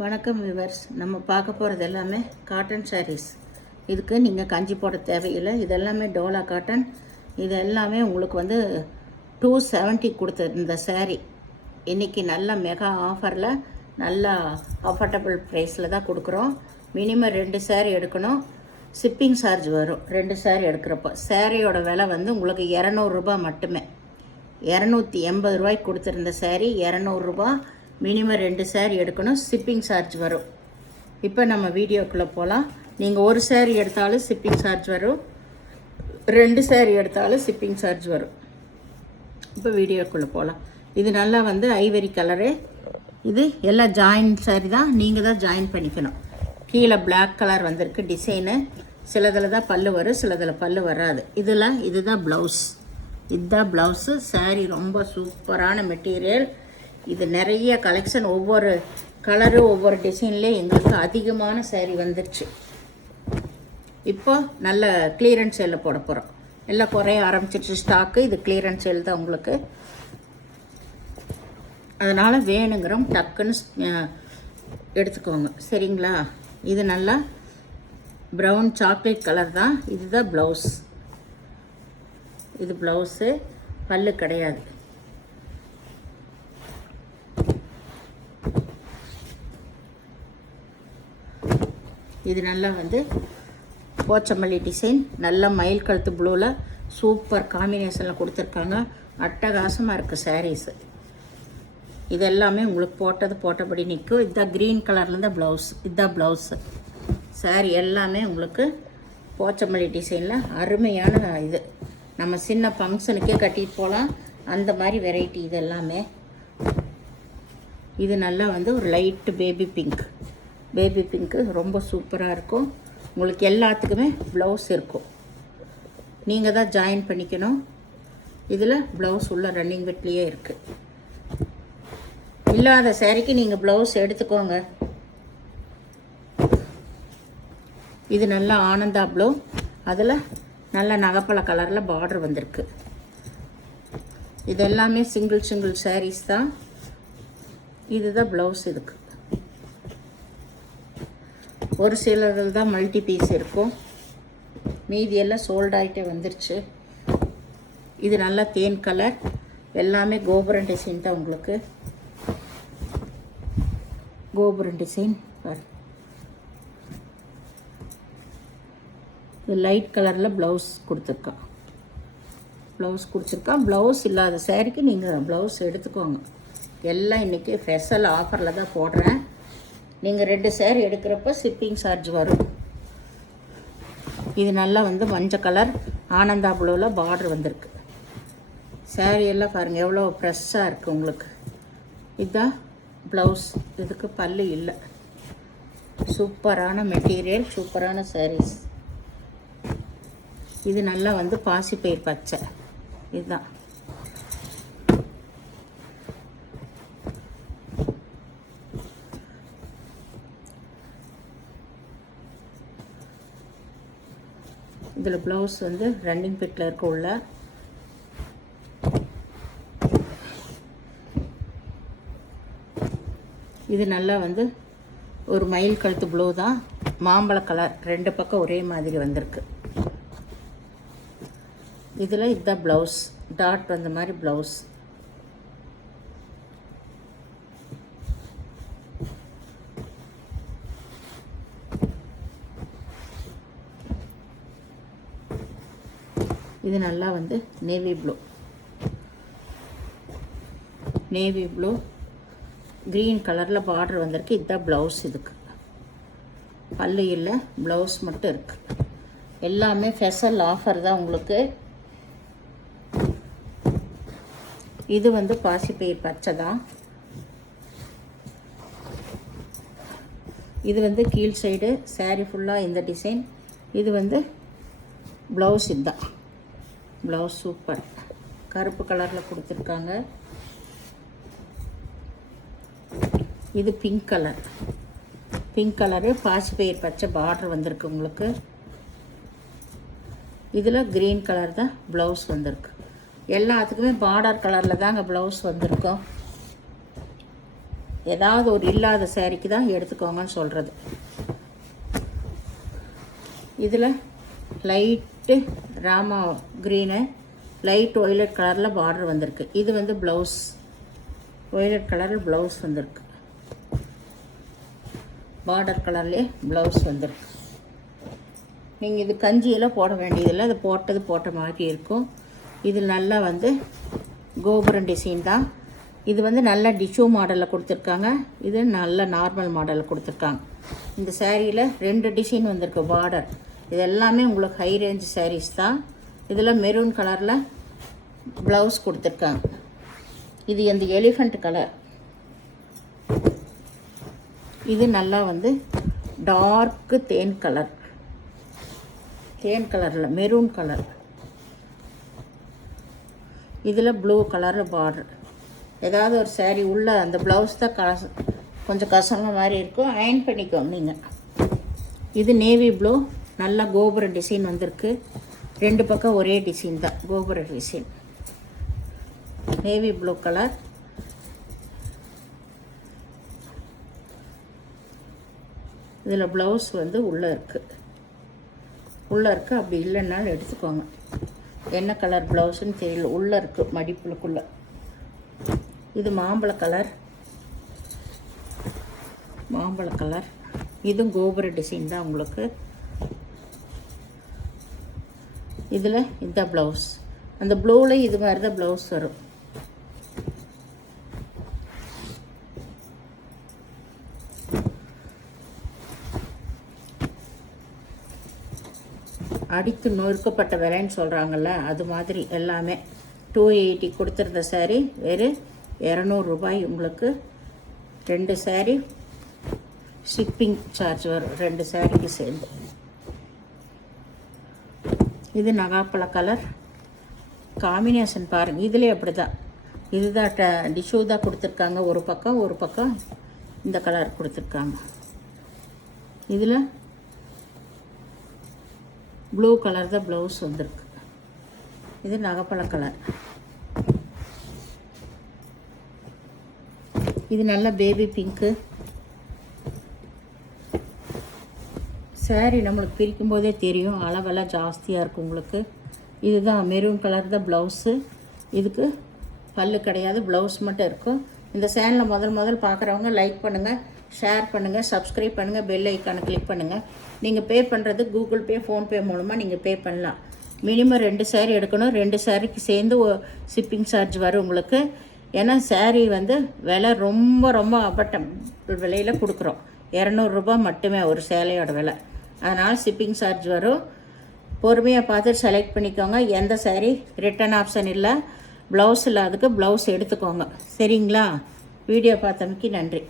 வணக்கம் விவர்ஸ். நம்ம பார்க்க போகிறது எல்லாமே காட்டன் சாரீஸ். இதுக்கு நீங்கள் கஞ்சி போட தேவையில்லை. இதெல்லாமே டோலா காட்டன். இது எல்லாமே உங்களுக்கு வந்து 270 கொடுத்த இந்த சாரீ இன்றைக்கி நல்ல மெகா ஆஃபரில் நல்ல அஃபோர்டபுள் ப்ரைஸில் தான் கொடுக்குறோம். மினிமம் 2 சாரீ எடுக்கணும். ஷிப்பிங் சார்ஜ் வரும் 2 சாரீ எடுக்கிறப்போ. சாரியோட விலை வந்து உங்களுக்கு 200 ரூபா மட்டுமே. 280 ரூபாய்க்கு கொடுத்துருந்த சாரீ 200 ரூபா. மினிமம் 2 சாரீ எடுக்கணும். ஷிப்பிங் சார்ஜ் வரும். இப்போ நம்ம வீடியோக்குள்ளே போகலாம். நீங்கள் ஒரு சாரீ எடுத்தாலும் ஷிப்பிங் சார்ஜ் வரும், 2 சாரீ எடுத்தாலும் ஷிப்பிங் சார்ஜ் வரும். இப்போ வீடியோக்குள்ளே போகலாம். இது நல்லா வந்து ஐவரி கலரு. இது எல்லாம் ஜாயின் சாரீ தான். நீங்கள் தான் ஜாயின் பண்ணிக்கணும். கீழே பிளாக் கலர் வந்திருக்கு டிசைனு. சிலதில் தான் பல்லு வரும், சிலதில் பல்லு வராது. இதுதான் ப்ளவுஸ். இதுதான் ப்ளவுஸு. சாரீ ரொம்ப சூப்பரான மெட்டீரியல். இது நிறைய கலெக்ஷன், ஒவ்வொரு கலரு ஒவ்வொரு டிசைன்லேயே எங்களுக்கு அதிகமான சாரீ வந்துருச்சு. இப்போ நல்ல கிளியரன்ஸ் சேலில் போட போகிறோம். எல்லாம் குறைய ஆரம்பிச்சிருச்சு ஸ்டாக்கு. இது கிளியரன்ஸ் சேல் தான் உங்களுக்கு. அதனால் வேணுங்கிறோம் டக்குன்னு எடுத்துக்கோங்க, சரிங்களா? இது நல்லா ப்ரௌன் சாக்லேட் கலர் தான். இதுதான் ப்ளவுஸ். இது ப்ளவுஸு. பல்லு கிடையாது. இது நல்லா வந்து போச்சமல்லி டிசைன், நல்ல மயில் கழுத்து ப்ளூவில் சூப்பர் காம்பினேஷனில் கொடுத்துருக்காங்க. அட்டகாசமாக இருக்குது சாரீஸு. இது எல்லாமே உங்களுக்கு போட்டபடி நிற்கும். இதுதான் க்ரீன் கலரில் தான் ப்ளவுஸ். இதுதான் ப்ளவுஸு. சாரீ எல்லாமே உங்களுக்கு போச்சமல்லி டிசைனில் அருமையான இது. நம்ம சின்ன ஃபங்க்ஷனுக்கே கட்டிட்டு போகலாம், அந்த மாதிரி வெரைட்டி இது எல்லாமே. இது நல்லா வந்து ஒரு லைட்டு பேபி பிங்க்கு ரொம்ப சூப்பராக இருக்கும். உங்களுக்கு எல்லாத்துக்குமே ப்ளவுஸ் இருக்கும். நீங்கள் தான் ஜாயின் பண்ணிக்கணும். இதில் ப்ளவுஸ் உள்ள ரன்னிங் வெட்லேயே இருக்குது. இல்லாத சாரிக்கு நீங்கள் ப்ளவுஸ் எடுத்துக்கோங்க. இது நல்லா ஆனந்தா ப்ளூ. அதில் நல்ல நகைப்பழ கலரில் பார்டர் வந்திருக்கு. இது எல்லாமே சிங்கிள் சாரீஸ் தான். இதுதான் ப்ளவுஸ். இதுக்கு ஒரு சிலதில் தான் மல்டி பீஸ் இருக்கும், மீதியெல்லாம் சோல்ட் ஆகிட்டே வந்துருச்சு. இது நல்லா தேன் கலர். எல்லாமே கோபுரம் டிசைன் தான் உங்களுக்கு. கோபுரம் டிசைன் பாரு. இது லைட் கலரில் ப்ளவுஸ் கொடுத்துருக்கான். ப்ளவுஸ் இல்லாத சாரிக்கு நீங்கள் ப்ளவுஸ் எடுத்துக்கோங்க. எல்லாம் இன்றைக்கி ஸ்பெஷல் ஆஃபரில் தான் போடுறேன். நீங்கள் 2 சாரீ எடுக்கிறப்ப ஷிப்பிங் சார்ஜ் வரும். இது நல்லா வந்து மஞ்சள் கலர் ஆனந்தா ப்ளூவில் பார்டர் வந்திருக்கு. சாரீ எல்லாம் பாருங்கள் எவ்வளோ ஃப்ரெஷ்ஷாக இருக்குது உங்களுக்கு. இதுதான் ப்ளவுஸ். இதுக்கு பல்லு இல்லை. சூப்பரான மெட்டீரியல், சூப்பரான சாரீஸ். இது நல்லா வந்து பாசிப்பயிர் பச்சை. இதுதான் இதில் ப்ளவுஸ் வந்து ரன்னிங் பிட்டில் இருக்க உள்ள. இது நல்லா வந்து ஒரு மயில் கழுத்து ப்ளூ தான். மாம்பழ கலர் 2 பக்கம் ஒரே மாதிரி வந்திருக்கு. இதில் இதுதான் ப்ளவுஸ். டாட் வந்த மாதிரி ப்ளவுஸ். இது நல்லா வந்து நேவி ப்ளூ க்ரீன் கலரில் பார்டர் வந்திருக்கு. இதுதான் ப்ளவுஸ். இதுக்கு பல்லு இல்லை, ப்ளவுஸ் மட்டும் இருக்குது. எல்லாமே ஸ்பெஷல் ஆஃபர் தான் உங்களுக்கு. இது வந்து பாசிப்பயிர் பச்சை தான். இது வந்து கீழ் சைடு சாரீ ஃபுல்லாக இந்த டிசைன். இது வந்து ப்ளவுஸ். இதுதான் ப்ளவுஸ். சூப்பர் கருப்பு கலரில் கொடுத்துருக்காங்க. இது பிங்க் கலரு பாசிப்பயிர் பச்சை பார்டர் வந்திருக்கு உங்களுக்கு. இதில் க்ரீன் கலர் தான் ப்ளவுஸ் வந்திருக்கு. எல்லாத்துக்குமே பார்டர் கலரில் தாங்க ப்ளவுஸ் வந்திருக்கும். ஏதாவது ஒரு இல்லாத சாரிக்கு தான் எடுத்துக்கோங்கன்னு சொல்கிறது. இதில் light Rama green light violet கலரில் பார்டர் வந்திருக்கு. இது வந்து ப்ளவுஸ், ஒய்லட் கலரில் ப்ளவுஸ் வந்திருக்கு, பார்டர் கலர்லேயே ப்ளவுஸ் வந்திருக்கு. நீங்கள் இது கஞ்சியெல்லாம் போட வேண்டியதில்லை, அது போட்ட மாதிரி இருக்கும். இது நல்லா வந்து கோபுரம் டிசைன் தான். இது வந்து நல்ல டிஷ்யூ மாடலில் கொடுத்துருக்காங்க, இது நல்ல நார்மல் மாடலில் கொடுத்துருக்காங்க. இந்த சேரீயில் 2 டிசைன் வந்திருக்கு பார்டர். இது எல்லாமே உங்களுக்கு ஹை ரேஞ்ச் சாரீஸ் தான். இதில் மெரூன் கலரில் ப்ளவுஸ் கொடுத்துருக்காங்க. இது அந்த எலிஃபண்ட் கலர். இது நல்லா வந்து டார்க்கு தேன் கலரில் மெரூன் கலர். இதில் ப்ளூ கலர் பார்டர். ஏதாவது ஒரு சாரீ உள்ள அந்த ப்ளவுஸ் தான் கொஞ்சம் கசங்க மாதிரி இருக்கும், அயர்ன் பண்ணிக்கோங்க நீங்கள். இது நேவி ப்ளூ, நல்லா கோபுர டிசைன் வந்திருக்கு. 2 பக்கம் ஒரே டிசைன் தான், கோபுர டிசைன். Navy blue colour. இதில் ப்ளவுஸ் வந்து உள்ளே இருக்குது. அப்படி இல்லைன்னாலும் எடுத்துக்கோங்க. என்ன கலர் ப்ளவுஸுன்னு தெரியல, உள்ளே இருக்குது மடிப்புக்குள்ளே. இது மாம்பழ கலர். இதுவும் கோபுர டிசைன் தான் உங்களுக்கு. இதில் இந்த ப்ளவுஸ், அந்த ப்ளூவில் இது மாதிரி தான் ப்ளவுஸ் வரும். அடித்து நொறுக்கப்பட்ட விலைன்னு சொல்கிறாங்கல்ல, அது மாதிரி எல்லாமே 280 கொடுத்துருந்த சாரீ வெறும் 200 ரூபாய். உங்களுக்கு 2 சாரீ ஷிப்பிங் சார்ஜ் வரும், 2 சாரீக்கு சேர்ந்து. இது நகாப்பழ கலர் காம்பினேஷன் பாருங்கள். இதுலேயே அப்படி தான், இதுதான் டிஷ்யூ தான் கொடுத்துருக்காங்க. ஒரு பக்கம் இந்த கலர் கொடுத்துருக்காங்க. இதில் ப்ளூ கலர் தான் ப்ளவுஸ் வந்திருக்கு. இது நகைப்பழ கலர். இது நல்ல பேபி பிங்க்கு. சாரீ நம்மளுக்கு பிரிக்கும் போதே தெரியும், அளவெல்லாம் ஜாஸ்தியாக இருக்கும் உங்களுக்கு. இதுதான் மெரூன் கலர் தான் ப்ளவுஸு. இதுக்கு பல்லு கிடையாது, ப்ளவுஸ் மட்டும் இருக்கும். இந்த சேனலை முதல் பார்க்குறவங்க லைக் பண்ணுங்கள், ஷேர் பண்ணுங்கள், சப்ஸ்கிரைப் பண்ணுங்கள், பெல் ஐக்கானை கிளிக் பண்ணுங்கள். நீங்கள் பே பண்ணுறது கூகுள் பே, ஃபோன்பே மூலமாக நீங்கள் பே பண்ணலாம். மினிமம் 2 சாரீ எடுக்கணும். 2 சாரீக்கு சேர்ந்து ஷிப்பிங் சார்ஜ் வரும் உங்களுக்கு. ஏன்னா சாரீ வந்து விலை ரொம்ப அப்பட்ட விலையில் கொடுக்குறோம். 200 ரூபா மட்டுமே ஒரு சேலையோட விலை. அதனால் ஷிப்பிங் சார்ஜ் வரும். பொறுமையாக பார்த்து செலக்ட் பண்ணிக்கோங்க. எந்த சாரீ ரிட்டன் ஆப்ஷன் இல்லை, ப்ளவுஸ் இல்லாததுக்கு ப்ளவுஸ் எடுத்துக்கோங்க. சரிங்களா? வீடியோ பார்த்தமைக்கு நன்றி.